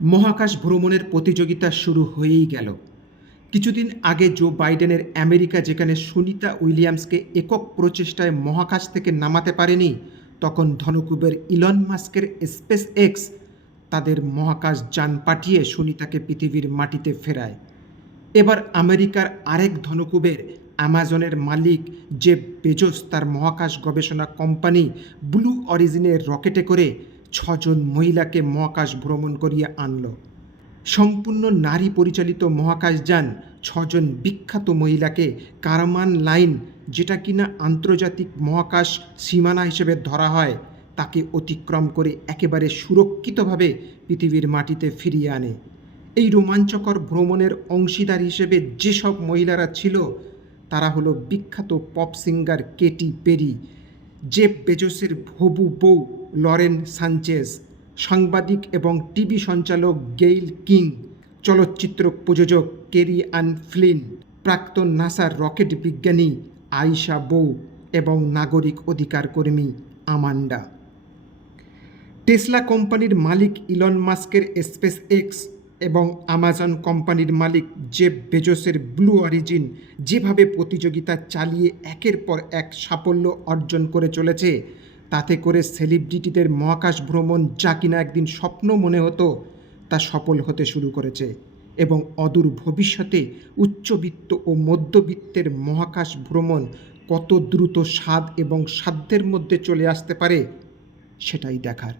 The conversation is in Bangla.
মহাকাশ ভ্রমণের প্রতিযোগিতা শুরু হয়েই গেল। কিছুদিন আগে জো বাইডেনের আমেরিকা, যেখানে সুনিতা উইলিয়ামসকে একক প্রচেষ্টায় মহাকাশ থেকে নামাতে পারেনি, তখন ধনকুবের ইলন মাস্কের স্পেস এক্স তাদের মহাকাশ যান পাঠিয়ে সুনিতাকে পৃথিবীর মাটিতে ফেরায়। এবার আমেরিকার আরেক ধনকুবের অ্যামাজনের মালিক যে বেজোস তার মহাকাশ গবেষণা কোম্পানি ব্লু অরিজিনের রকেটে করে ছজন মহিলাকে মহাকাশ ভ্রমণ করিয়ে আনল। সম্পূর্ণ নারী পরিচালিত মহাকাশযান ছজন বিখ্যাত মহিলাকে কারমান লাইন, যেটা কিনা আন্তর্জাতিক মহাকাশ সীমানা হিসেবে ধরা হয়, তাকে অতিক্রম করে একেবারে সুরক্ষিতভাবে পৃথিবীর মাটিতে ফিরিয়ে আনে। এই রোমাঞ্চকর ভ্রমণের অংশীদার হিসেবে যেসব মহিলারা ছিল, তারা হলো বিখ্যাত pop singer Katy Perry, Jeff বেজোসের হবু বউ লরেন সানচেজ, সাংবাদিক এবং টিভি সঞ্চালক গেইল কিং, চলচ্চিত্র প্রযোজক কেরি আন ফ্লিন, প্রাক্তন নাসার রকেট বিজ্ঞানী আয়শা বউ এবং নাগরিক অধিকার কর্মী আমান্ডা। টেসলা কোম্পানির মালিক ইলন মাস্কের স্পেস এক্স এবং আমাজন কোম্পানির মালিক জেফ বেজোসের ব্লু অরিজিন যেভাবে প্রতিযোগিতা চালিয়ে একের পর এক সাফল্য অর্জন করে চলেছে তাতে করে সেলিব্রিটিদের মহাকাশ ভ্রমণ যা কিনা একদিন স্বপ্ন মনে হতো, তা সফল হতে শুরু করেছে এবং অদূর ভবিষ্যতে উচ্চবিত্ত ও মধ্যবিত্তের মহাকাশ ভ্রমণ কত দ্রুত স্বাদ এবং সাধ্যের মধ্যে চলে আসতে পারে, সেটাই দেখার।